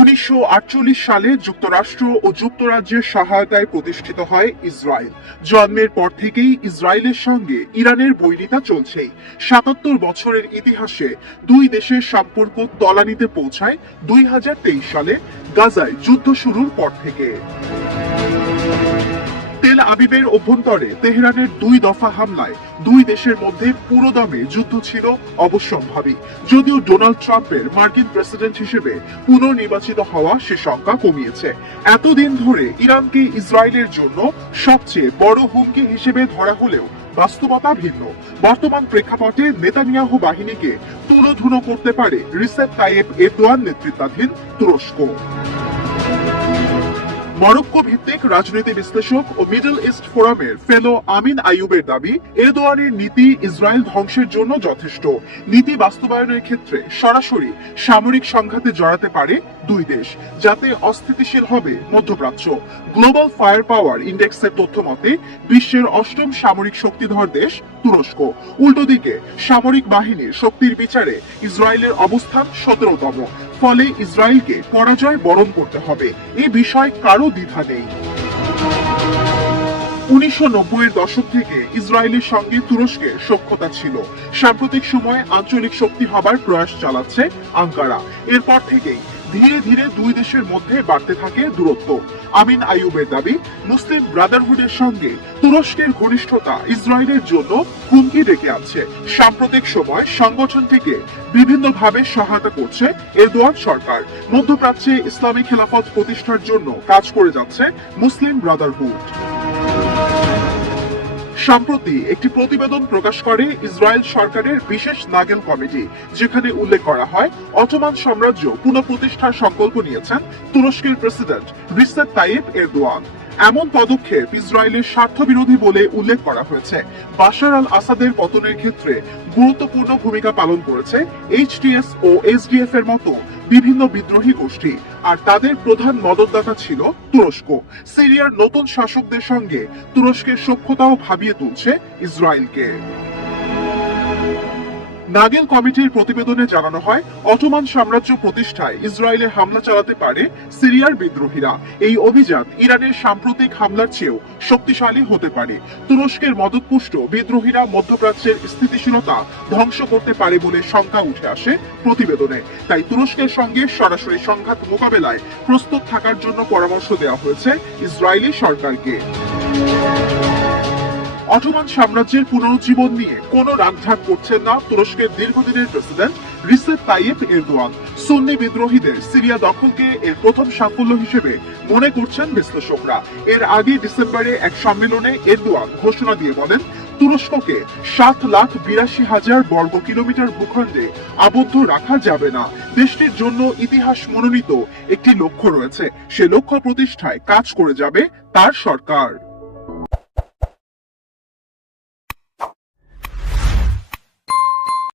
উনিশশো আটচল্লিশ সালে যুক্তরাষ্ট্র ও যুক্তরাজ্যের সহায়তায় প্রতিষ্ঠিত হয় ইসরায়েল। জন্মের পর থেকেই ইসরায়েলের সঙ্গে ইরানের বৈরিতা চলছেই। সাতাত্তর বছরের ইতিহাসে দুই দেশের সম্পর্ক তলানিতে পৌঁছায় দুই হাজার তেইশ সালে, গাজায় যুদ্ধ শুরুর পর থেকে। তেল আবিবের অভ্যন্তরে তেহরানের দুই দফা হামলায় দুই দেশের মধ্যে পুরোদমে যুদ্ধ ছিল অবশ্যম্ভাবী যদিও ডোনাল্ড ট্রাম্পের মার্কিন প্রেসিডেন্ট হিসেবে পুনর্নির্বাচিত হওয়া সে সংখ্যা কমিয়েছে। এতদিন ধরে ইরানকে ইসরায়েলের জন্য সবচেয়ে বড় হুমকি হিসেবে ধরা হলেও বাস্তবতা ভিন্ন। বর্তমান প্রেক্ষাপটে নেতানিয়াহু বাহিনীকে তুলোধুনো করতে পারে রিসেপ তাইয়েব এরদোয়ান নেতৃত্বাধীন তুরস্ক। মরক্কো ভিত্তিক রাজনীতি বিশ্লেষক ও মিডল ইস্ট ফোরামের ফেলো আমিন আইয়ুবের দাবি, এরদোয়ানের নীতি ইসরায়েল ধ্বংসের জন্য যথেষ্ট। নীতি বাস্তবায়নের ক্ষেত্রে সরাসরি সামরিক সংঘাতে জড়াতে পারে দুই দেশ, যাতে অস্থিতিশীল হবে মধ্যপ্রাচ্য। গ্লোবাল ফায়ার পাওয়ার ইন্ডেক্সের তথ্য মতে, বিশ্বের অষ্টম সামরিক শক্তিধর দেশ তুরস্ক। উল্টো দিকে, সামরিক বাহিনীর শক্তির বিচারে ইসরায়েলের অবস্থান সতেরোতম। ফলে ইসরায়েলকে পরাজয় বরণ করতে হবে। এ বিষয়ে কারও দ্বিধা নেই। উনিশশো নব্বই এর দশক থেকে ইসরায়েলের সঙ্গে তুরস্কের সক্ষতা ছিল। সাম্প্রতিক সময়ে আঞ্চলিক শক্তি হবার প্রয়াস চালাচ্ছে আঙ্কারা। এরপর থেকেই ধীরে ধীরে দুই দেশের মধ্যে বাড়তে থাকে দূরত্ব। আমিন আইয়ুবের দাবি, মুসলিম ব্রাদারহুডের সঙ্গে তুরস্কের ঘনিষ্ঠতা ইসরায়েলের জন্য হুমকি ডেকে আছে সাম্প্রতিক সময় সংগঠনটিকে বিভিন্নভাবে সহায়তা করছে এরদোয়ান সরকার। মধ্যপ্রাচ্যে ইসলামী খেলাফত প্রতিষ্ঠার জন্য কাজ করে যাচ্ছে মুসলিম ব্রাদারহুড। সম্প্রতি একটি প্রতিবেদন প্রকাশ করে ইসরায়েল সরকারের বিশেষ নাগেল কমিটি, যেখানে উল্লেখ করা হয়, অটোমান সাম্রাজ্য পুনঃপ্রতিষ্ঠার সংকল্প নিয়েছেন তুরস্কের প্রেসিডেন্ট রিসেপ তাইয়েব এরদোয়ান। এমন পদক্ষেপ ইসরায়েলের স্বার্থবিরোধী বলে উল্লেখ করা হয়েছে। বাশার আল আসাদের পতনের ক্ষেত্রে গুরুত্বপূর্ণ ভূমিকা পালন করেছে এইচটিএস ও এসডিএফ এর মতো বিভিন্ন বিদ্রোহী গোষ্ঠী। আর তাদের প্রধান মদতদাতা ছিল তুরস্ক। সিরিয়ার নতুন শাসকদের সঙ্গে তুরস্কের সখ্যতাও ভাবিয়ে তুলছে ইসরায়েলকে। নাগেল কমিটির প্রতিবেদনে জানানো হয়, অটোমান সাম্রাজ্য প্রতিষ্ঠায় ইসরায়েলে হামলা চালাতে পারে সিরিয়ার বিদ্রোহীরা। এই অভিযান ইরানের সাম্প্রতিক হামলার চেয়েও শক্তিশালী হতে পারে। তুরস্কের মদতপুষ্ট বিদ্রোহীরা মধ্যপ্রাচ্যের স্থিতিশীলতা ধ্বংস করতে পারে বলে শঙ্কা উঠে আসে প্রতিবেদনে। তাই তুরস্কের সঙ্গে সরাসরি সংঘাত মোকাবেলায় প্রস্তুত থাকার জন্য পরামর্শ দেওয়া হয়েছে ইসরায়েলি সরকারকে। অটোমান সাম্রাজ্যের পুনরুজ্জীবন নিয়ে কোনো রাগঢাক করছেন না তুরস্কের দীর্ঘদিনের প্রেসিডেন্ট রিসেপ তাইয়েব এরদোয়ান। সুন্নি বিদ্রোহীদের সিরিয়া দখলকে এর প্রথম সাফল্য হিসেবে মনে করছেন বিশ্লেষকরা। এর আগে ডিসেম্বরে এক সম্মেলনে এরদোয়ান ঘোষণা দিয়ে বলেন, তুরস্ককে সাত লাখ বিরাশি হাজার বর্গ কিলোমিটার ভূখণ্ডে আবদ্ধ রাখা যাবে না। দেশটির জন্য ইতিহাস মনোনীত একটি লক্ষ্য রয়েছে। সে লক্ষ্য প্রতিষ্ঠায় কাজ করে যাবে তার সরকার।